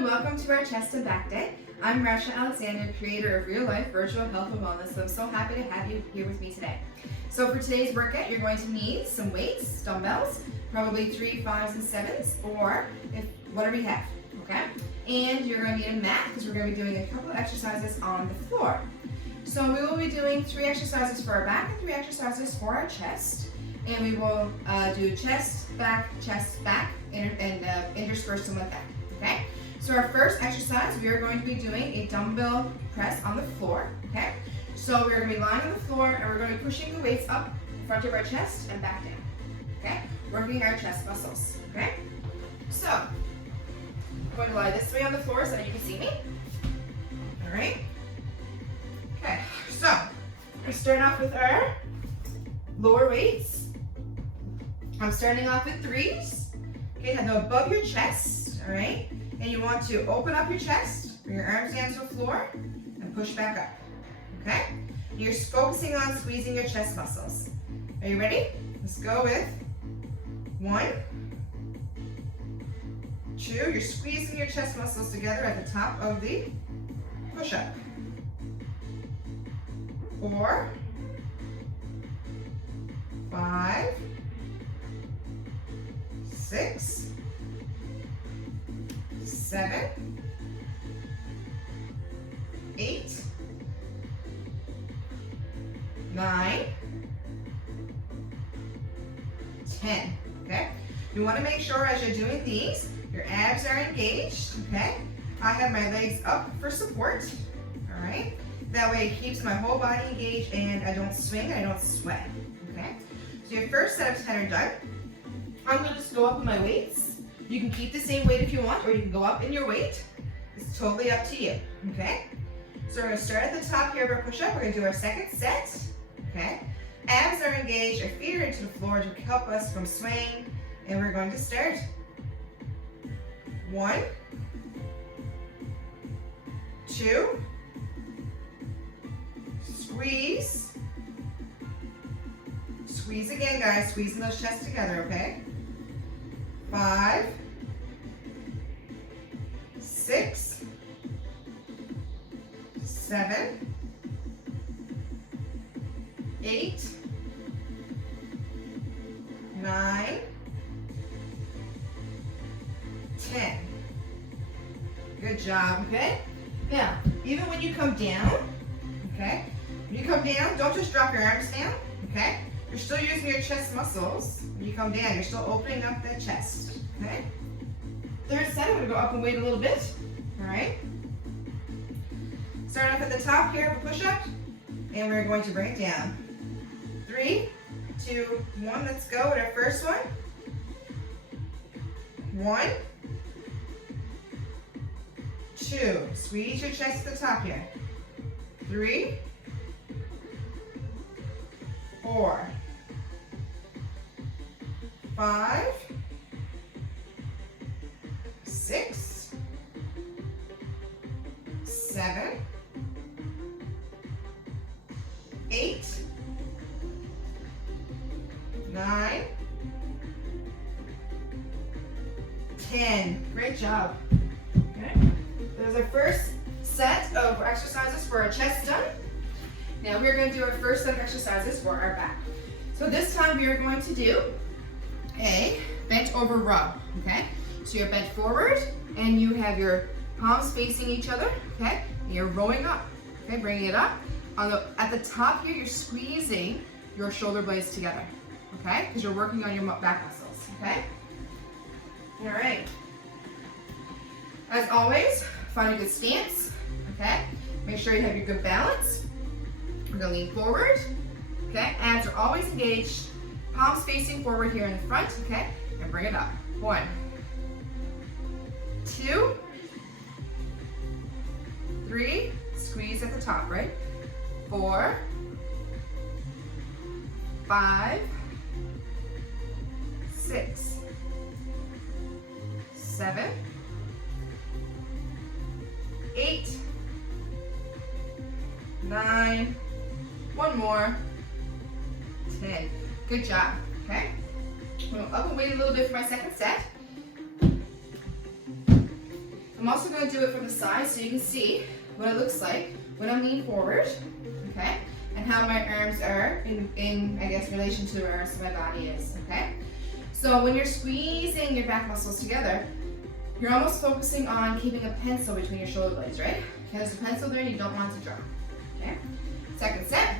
and welcome to our Chest and Back Day. I'm Marsha Alexander, creator of Real Life Virtual Health and Wellness, so I'm so happy to have you here with me today. So for today's workout, you're going to need some weights, dumbbells, probably 3, 5s, and 7s, or whatever you have, okay? And you're going to need a mat because we're going to be doing a couple of exercises on the floor. So we will be doing 3 exercises for our back and 3 exercises for our chest. And we will do chest, back, and intersperse them with that, okay? So our first exercise, we are going to be doing a dumbbell press on the floor, okay? So we're going to be lying on the floor and we're going to be pushing the weights up in front of our chest and back down, okay? Working our chest muscles, okay? So, I'm going to lie this way on the floor so that you can see me, all right? Okay, so we're going to start off with our lower weights. I'm starting off with 3s. Okay, now go above your chest, all right? And you want to open up your chest, bring your arms down to the floor, and push back up, okay? You're focusing on squeezing your chest muscles. Are you ready? Let's go with 1, 2. You're squeezing your chest muscles together at the top of the push-up. 4, 5, 6, 7, 8, 9, 10, okay? You want to make sure as you're doing these, your abs are engaged, okay? I have my legs up for support, all right? That way it keeps my whole body engaged and I don't swing and I don't sweat, okay? So your first set of 10 are done. I'm going to just go up with my weights. You can keep the same weight if you want, or you can go up in your weight. It's totally up to you, okay? So we're going to start at the top here of our push-up. We're going to do our second set, okay? Abs are engaged, our feet are into the floor to help us from swaying, and we're going to start. 1, 2, squeeze. Squeeze again, guys, squeezing those chests together, okay? 5, 6, 7, 8, 9, 10. Good job, okay? Now, even when you come down, okay? When you come down, don't just drop your arms down, okay? You're still using your chest muscles. When you come down, you're still opening up that chest, okay? Third set, I'm gonna go up and wait a little bit, all right? Start off at the top here of a push-up, and we're going to bring it down. 3, 2, 1, let's go with our first one. 1, 2, squeeze your chest to the top here. 3, 4, 5, 6, 7, 8, 9, 10. Great job. Okay. There's our first set of exercises for our chest done. Now we're going to do our first set of exercises for our back. So this time we are going to do a bent over row, okay? So you're bent forward and you have your palms facing each other, okay? And you're rowing up, okay? Bringing it up. At the top here, you're squeezing your shoulder blades together, okay? Because you're working on your back muscles, okay? All right. As always, find a good stance, okay? Make sure you have your good balance. We're gonna lean forward, okay? Abs are always engaged. Palms facing forward here in the front, okay? And bring it up. 1, 2, 3, squeeze at the top, right? 4, 5, 6, 7, 8, 9, one more, 10. Good job, okay? I'm gonna up and wait a little bit for my second set. I'm also going to do it from the side so you can see what it looks like when I'm leaning forward, okay? And how my arms are in I guess, relation to the arms of my body is, okay? So when you're squeezing your back muscles together, you're almost focusing on keeping a pencil between your shoulder blades, right? Okay, there's a pencil there and you don't want it to drop, okay? Second set,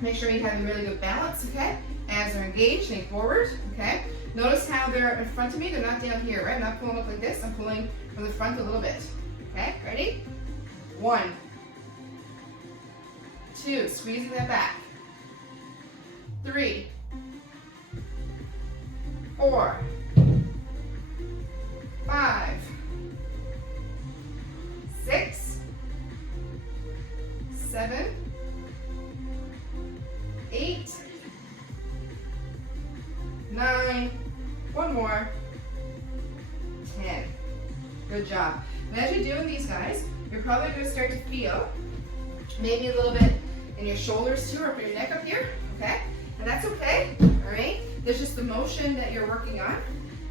make sure you have a really good balance, okay? Abs are engaged, lean forward, okay? Notice how they're in front of me, they're not down here, right? I'm not pulling up like this, I'm pulling from the front a little bit, okay? Ready? 1, 2, squeezing that back. 3, 4, 5, 6, 7, 8, 9, one more, 10. Good job. And as you're doing these, guys, you're probably going to start to feel maybe a little bit in your shoulders too, or up your neck up here, okay? And that's okay, all right? There's just the motion that you're working on.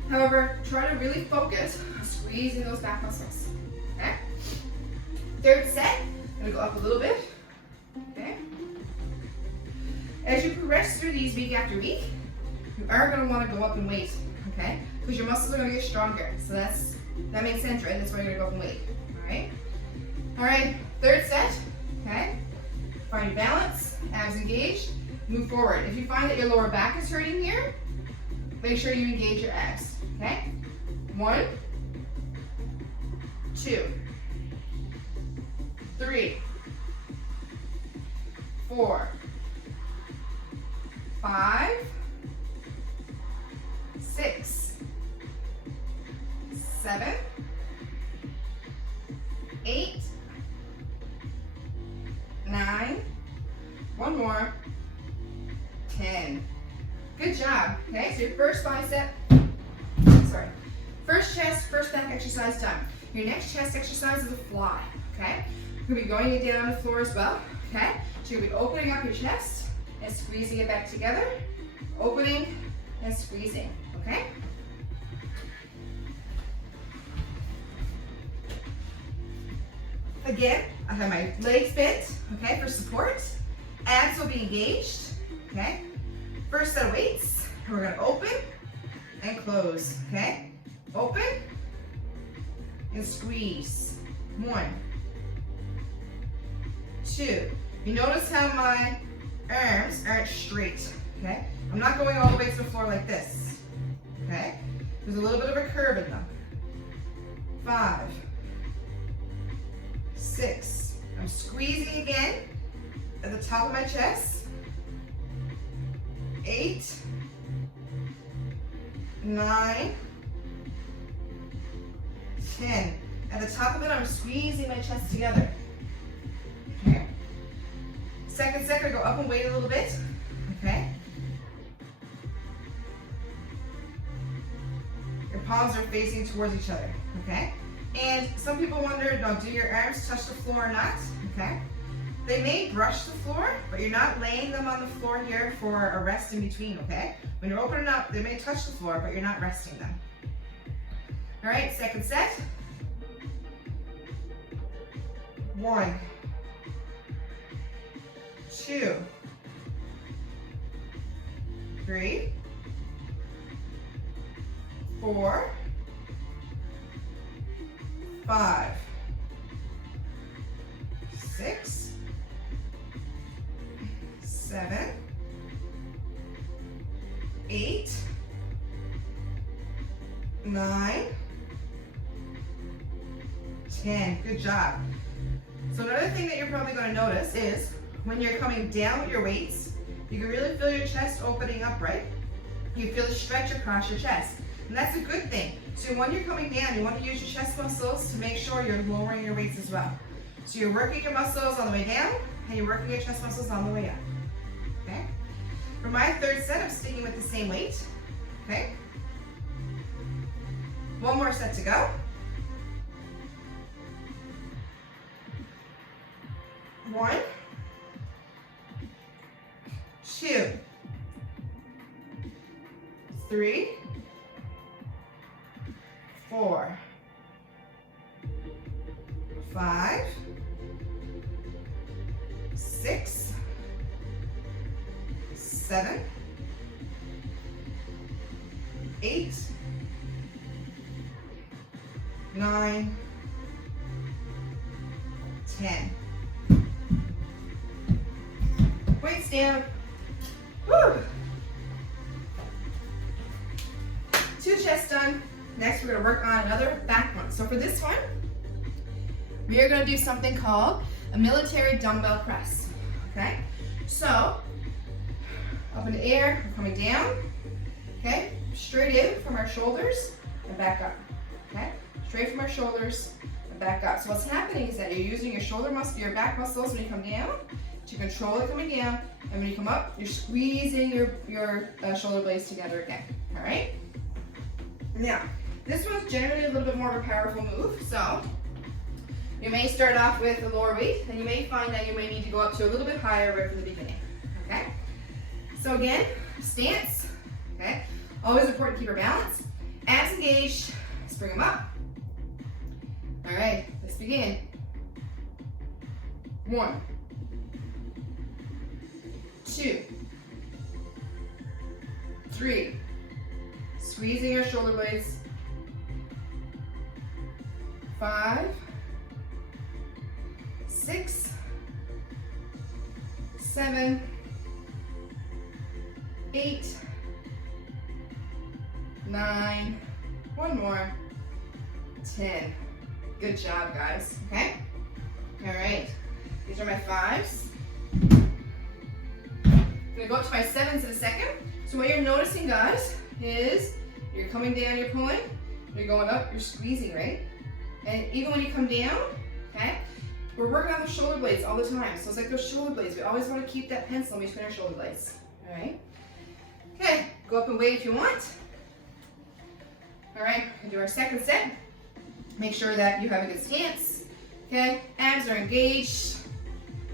However, try to really focus on squeezing those back muscles, okay? Third set, I'm gonna go up a little bit, okay? As you progress through these week after week, you are gonna wanna go up in weight, okay? Because your muscles are gonna get stronger. So that makes sense, right? That's why you're gonna go up in weight, all right? All right, third set, okay? Find your balance, abs engaged, move forward. If you find that your lower back is hurting here, make sure you engage your abs, okay? 1, 2, 3, 4, 5, 6, 7, 8, 9, one more, 10. Good job, okay? So your first first chest, first back exercise done. Your next chest exercise is a fly, okay? You're gonna be going it down on the floor as well, okay? So you're gonna be opening up your chest and squeezing it back together, opening and squeezing, okay? Again, I have my legs bent, okay, for support. Abs will be engaged, okay? First set of weights, and we're gonna open and close, okay? Open and squeeze. 1, 2. You notice how my arms aren't straight, okay? I'm not going all the way to the floor like this, okay? There's a little bit of a curve in them. 5, 6. I'm squeezing again at the top of my chest. 8, 9, 10. At the top of it, I'm squeezing my chest together. Okay. Second set, I go up and weight a little bit. Okay. Your palms are facing towards each other. Okay. And some people wonder, do your arms touch the floor or not? Okay. They may brush the floor, but you're not laying them on the floor here for a rest in between, okay? When you're opening up, they may touch the floor, but you're not resting them. All right, second set. 1, 2, 3, 4, 5, 6, 7, 8, 9, 10. Good job. So another thing that you're probably going to notice is when you're coming down with your weights, you can really feel your chest opening up, right? You feel a stretch across your chest. And that's a good thing. So when you're coming down, you want to use your chest muscles to make sure you're lowering your weights as well. So you're working your muscles on the way down, and you're working your chest muscles on the way up. Okay? For my third set, I'm sticking with the same weight. Okay? One more set to go. 1, 2, 3, 4, 5, 6, 7, 8, 9, 10. Weights down. Woo. 2 chests done. Next, we're going to work on another back one. So for this one, we are going to do something called a military dumbbell press. Okay? So, up in the air, we're coming down. Okay? Straight in from our shoulders and back up. Okay? Straight from our shoulders and back up. So what's happening is that you're using your shoulder muscle, your back muscles when you come down to control it coming down, and when you come up, you're squeezing your shoulder blades together again. All right? Now, this one's generally a little bit more of a powerful move, so you may start off with a lower weight, and you may find that you may need to go up to a little bit higher right from the beginning. Okay? So again, stance. Okay? Always important to keep our balance. Abs engaged. Let's bring them up. All right, let's begin. 1, 2, 3. Squeezing your shoulder blades. 5, 6, 7, 8, 9. One more. 10. Good job, guys. Okay? All right. These are my 5s. I'm gonna go up to my 7s in a second. So what you're noticing, guys, is you're coming down, you're pulling, you're going up, you're squeezing, right? And even when you come down, okay, we're working on the shoulder blades all the time. So it's like those shoulder blades. We always want to keep that pencil in between our shoulder blades. All right? Okay, go up and wait if you want. All right, we'll do our second set. Make sure that you have a good stance. Okay, abs are engaged.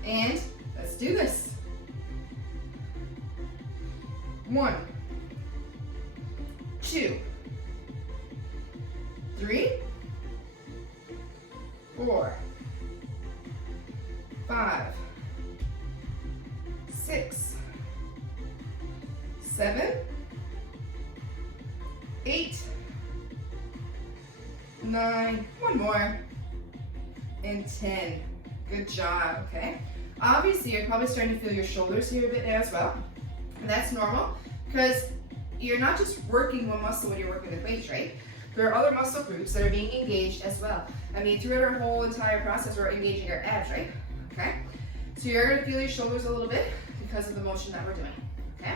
And let's do this. 1, 2, 3, 4, 5, 6, 7, 8, 9, one more, and 10. Good job, okay? Obviously, you're probably starting to feel your shoulders here a bit now as well. And that's normal, because you're not just working one muscle when you're working with weights, right? There are other muscle groups that are being engaged as well. I mean, throughout our whole entire process, we're engaging our abs, right? Okay? So you're gonna feel your shoulders a little bit because of the motion that we're doing, okay?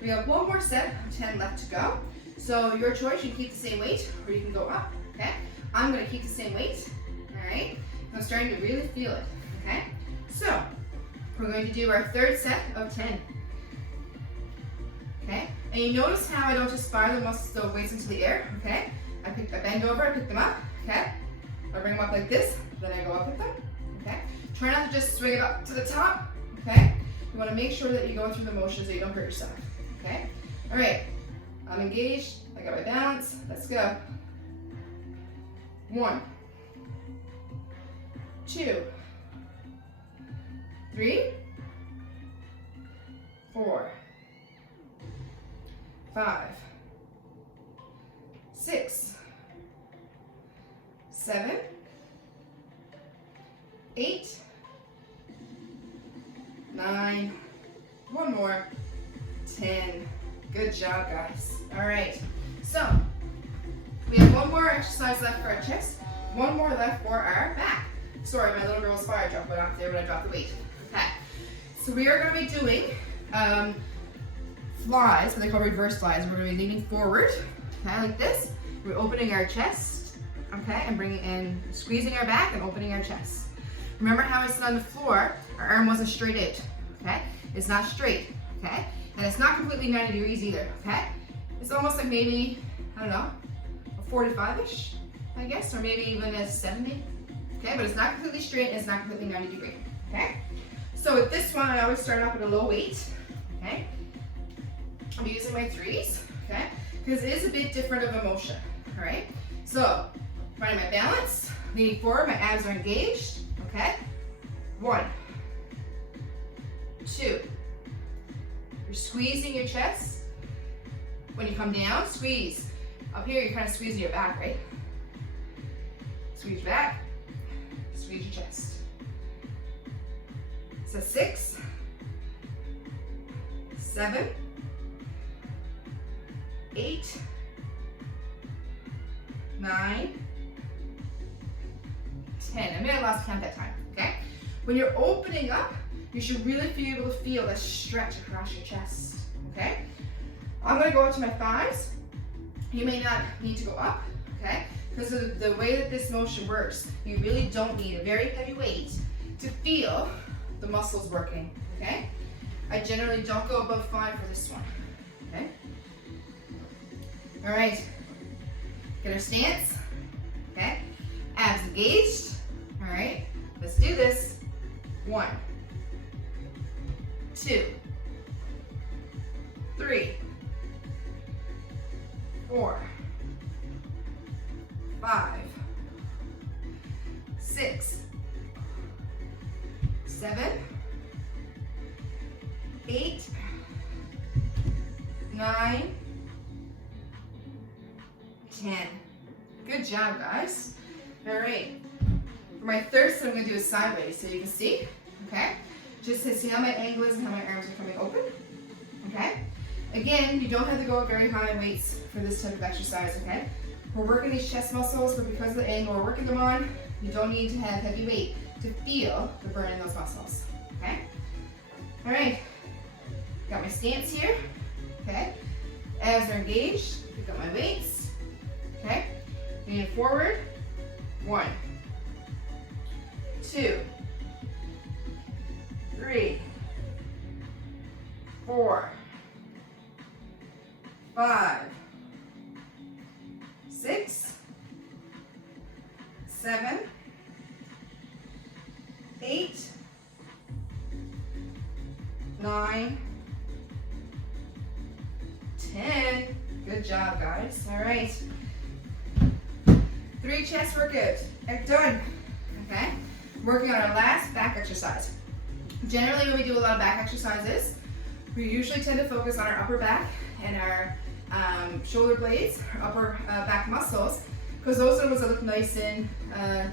We have one more set of 10 left to go. So your choice, you can keep the same weight or you can go up, okay? I'm gonna keep the same weight, all right? I'm starting to really feel it, okay? So we're going to do our third set of 10, okay? And you notice how I don't just fire the weights into the air, okay? I bend over, I pick them up, okay? I bring them up like this, then I go up with them, okay? Try not to just swing it up to the top, okay? You wanna make sure that you go through the motions so you don't hurt yourself, okay? All right, I'm engaged, I got my balance, let's go. 1, 2, 3, 4, 5, 6, 7, 8, 9, one more, 10. Good job, guys. All right, so we have one more exercise left for our chest, one more left for our back. Sorry, my little girl's fire truck went off there when I dropped the weight. Okay, so we are going to be doing flies, what they call reverse flies. We're going to be leaning forward, okay, like this. We're opening our chest, okay, and bringing in, squeezing our back and opening our chest. Remember how I said on the floor, our arm wasn't straight out, okay? It's not straight, okay? And it's not completely 90 degrees either, okay? It's almost like maybe, I don't know, a 45-ish, I guess, or maybe even a 70, okay? But it's not completely straight and it's not completely 90 degree, okay? So with this one, I always start off at a low weight, okay? I'm using my 3s, okay? Because it is a bit different of a motion, all right? So, finding my balance, Leaning forward, my abs are engaged, okay? 1, 2. You're squeezing your chest. When you come down, squeeze. Up here, you're kind of squeezing your back, right? Squeeze your back, squeeze your chest. So 6, 7, 8, 9, 10. I may have lost count that time, okay? When you're opening up, you should really be able to feel that stretch across your chest, okay? I'm gonna go up to my thighs. You may not need to go up, okay? Because of the way that this motion works, you really don't need a very heavy weight to feel the muscles working, okay? I generally don't go above 5 for this one, okay? All right, get our stance, okay? Abs engaged, all right? Let's do this. 1, 2, 3, 4, 5, 6, 7, 8, 9, 10. Good job, guys. All right. For my third set, I'm going to do a sideways so you can see. Okay. Just to see how my angle is and how my arms are coming open. Okay. Again, you don't have to go up very high in weights for this type of exercise. Okay. We're working these chest muscles, but because of the angle we're working them on, you don't need to have heavy weight to feel the burn in those muscles. Okay. All right. Got my stance here. Okay. Abs are engaged. Pick up my weights. Okay. Leaning forward. 1, 2, 3, 4, 5, 6, 7, 8, 9, 10. Good job, guys. All right. 3 chest workouts. Done. Okay. Working on our last back exercise. Generally, when we do a lot of back exercises, we usually tend to focus on our upper back and our shoulder blades, our upper back muscles, because those are the ones that look nice in,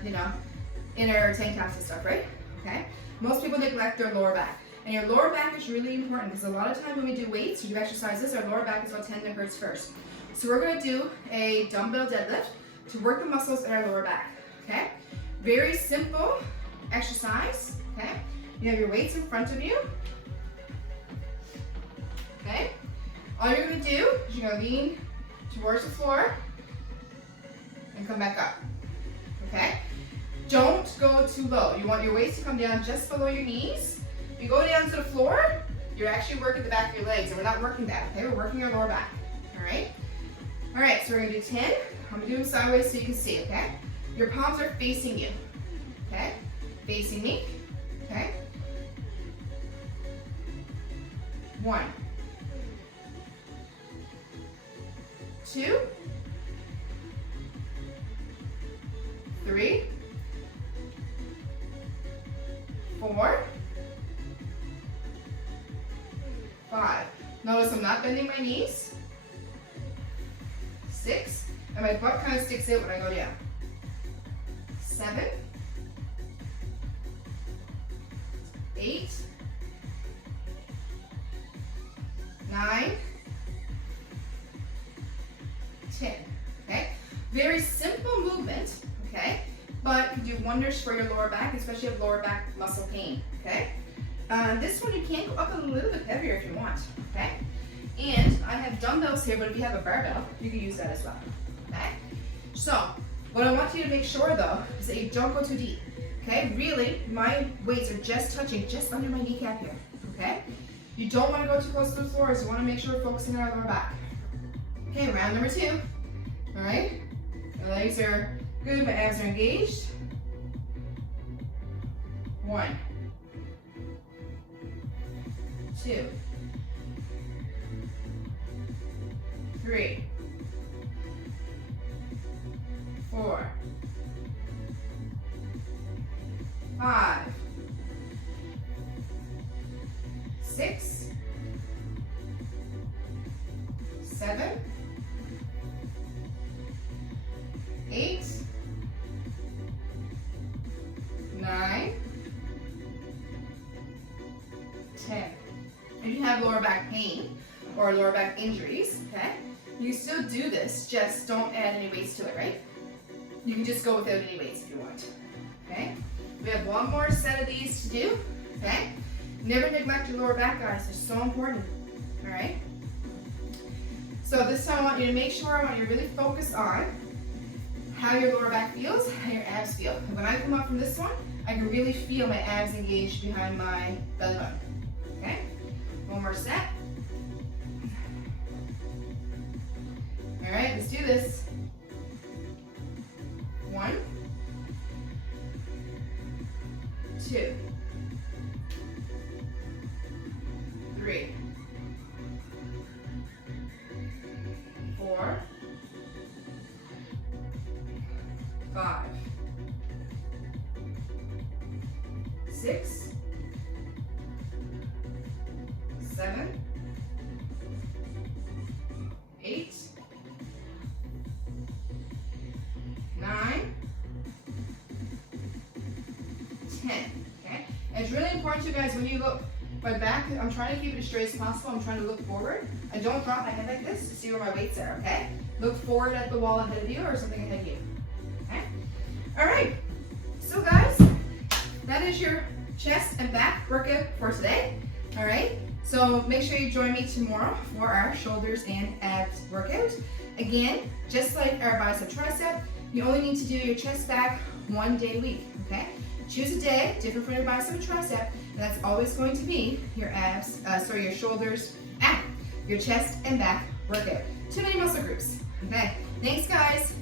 in our tank tops and stuff, right? Okay. Most people neglect their lower back, and your lower back is really important because a lot of time when we do weights or do exercises, our lower back is what tends to hurt first. So we're going to do a dumbbell deadlift to work the muscles in our lower back. Okay. Very simple exercise. Okay. You have your weights in front of you. Okay. All you're going to do is you're going to lean towards the floor and come back up. Okay. Don't go too low. You want your weights to come down just below your knees. If you go down to the floor, you're actually working the back of your legs, and we're not working that. Okay. We're working our lower back. All right. All right. So we're going to do 10. I'm going to do them sideways so you can see. Okay. Your palms are facing you. Okay. Facing me. Okay. 1, 2, 3, 4, 5. Notice I'm not bending my knees. 6, and my butt kind of sticks out when I go down. 7, 8, 9, 10. Okay, very simple movement. Okay, but can do wonders for your lower back, especially if you have lower back muscle pain. Okay, this one you can go up a little bit heavier if you want. Okay, and I have dumbbells here, but if you have a barbell, you can use that as well. Okay, so what I want you to make sure though is that you don't go too deep. Okay, really, my weights are just touching just under my kneecap here. Okay, you don't want to go too close to the floor, so you want to make sure we're focusing on our lower back. Okay, round number 2. All right, my legs are good, my abs are engaged. 1, 2, 3, 4, 5, 6, 7, 8, 9, 10. If you have lower back pain or lower back injuries, okay, you still do this, just don't add any weights to it, right? You can just go without any weights if you want, okay? We have one more set of these to do, okay? Never neglect your lower back, guys. They're so important, all right? So this time I want you to make sure, I want you to really focus on how your lower back feels, how your abs feel. And when I come up from this one, I can really feel my abs engaged behind my belly button, okay? One more set. All right, let's do this. 1, 2, 3, 4, 5, 6, 7, 8, 9, 10. Okay? And it's really important to you guys when you look, my back, I'm trying to keep it as straight as possible. I'm trying to look forward. I don't drop my head like this to see where my weights are, okay? Look forward at the wall ahead of you or something ahead of you. Okay? All right. So guys, that is your chest and back workout for today. All right? So make sure you join me tomorrow for our shoulders and abs workout. Again, just like our bicep tricep, you only need to do your chest back 1 day a week, okay? Choose a day different from your bicep and tricep, and that's always going to be your abs, your shoulders, your chest and back workout. Too many muscle groups, okay? Thanks, guys.